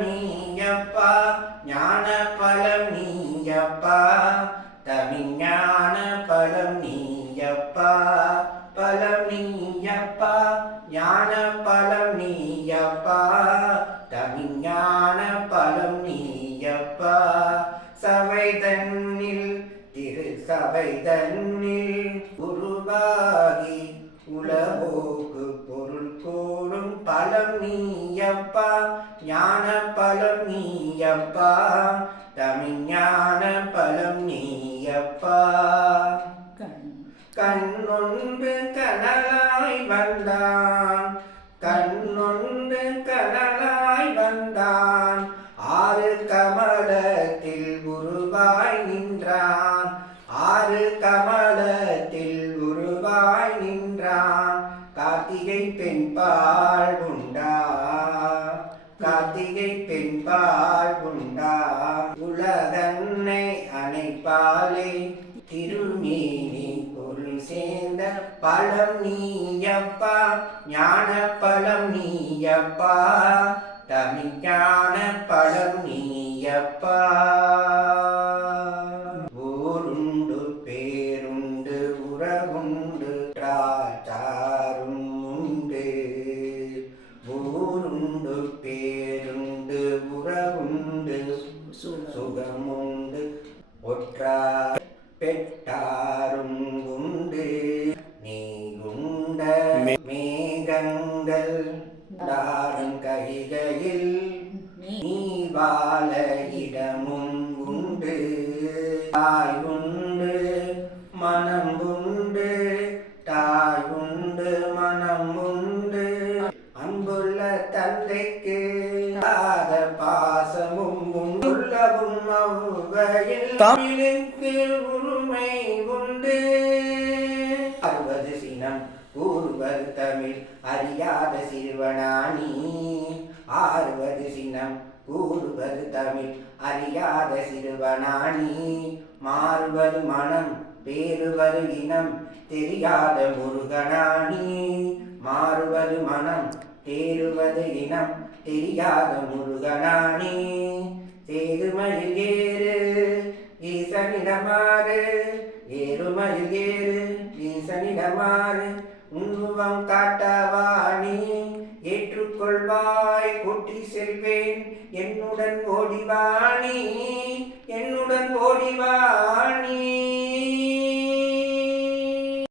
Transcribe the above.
நீயப்பா ஞான பலம் நீயப்பா தமிழ்ஞான பலம் நீயப்பா பலம் நீயப்பா ஞான பலம் நீயப்பா தமிழ்ஞான பலம் நீயப்பா சபை தன்னில் திரு சபை தன்னில் உருவாகி உலகோக்கு பொருள் கோடும் பலம் நீயப்பா ஞான பலம் நீயப்பா தமிழ்ஞான பலம் நீயப்பா கண்ணொன்று கனலாய் வந்தான் கண்ணொன்று கனலாய் வந்தான் ஆறு கமலத்தில் உருவாய் நின்றான் ஆறு கமலத்தில் உருவாய் நின்றான் கார்த்திகை பெண்பால் உண்டா கார்த்திகை பெண்பால் உண்டா உலகன்னை அணைப்பாலே திருமேனி பொருள் சேர்ந்த பலம் நீயப்பா ஞான பலம் நீயப்பா தமிழ்ஞான பலம் நீயப்பா ஊருண்டு பேருண்டு உறவுண்டு சாரும் உண்டு ஊருண்டு பேருண்டு உறவுண்டு சுகமுண்டு ஒற்றா பெட்டாரும் உண்டு நீருண்ட மேகங்கள் தாரும் கைகையில் நீ வாழ இடமும் உண்டு தாய் உண்டு மனம் உண்டு தாய் உண்டு மனம் உண்டு அன்புள்ள தந்தைக்கு பாசமும் உள்ளவும் அவ்வையில் தமிழுக்கு உரிமை உண்டு அறுபது சினம் கூறுவது தமிழ் அறியாத சிறுவனானி ஆறுவது சினம் கூறுவது தமிழ் அறியாத சிறுவனானி மாறுவது மனம் பேறுவது இனம் தெரியாத முருகனானி மாறுவது மனம் தேறுவது இனம் தெரியாத முருகனானி சேருமயில் ஏறு ஈசனிடமாறு ஏறுமயில் ஏறு ஈசனிடமாறு உன்முகம் காட்டவாணி ஏற்றுக்கொள்வாய் கூட்டி செல்வேன் என்னுடன் ஓடிவாணி என்னுடன் ஓடிவா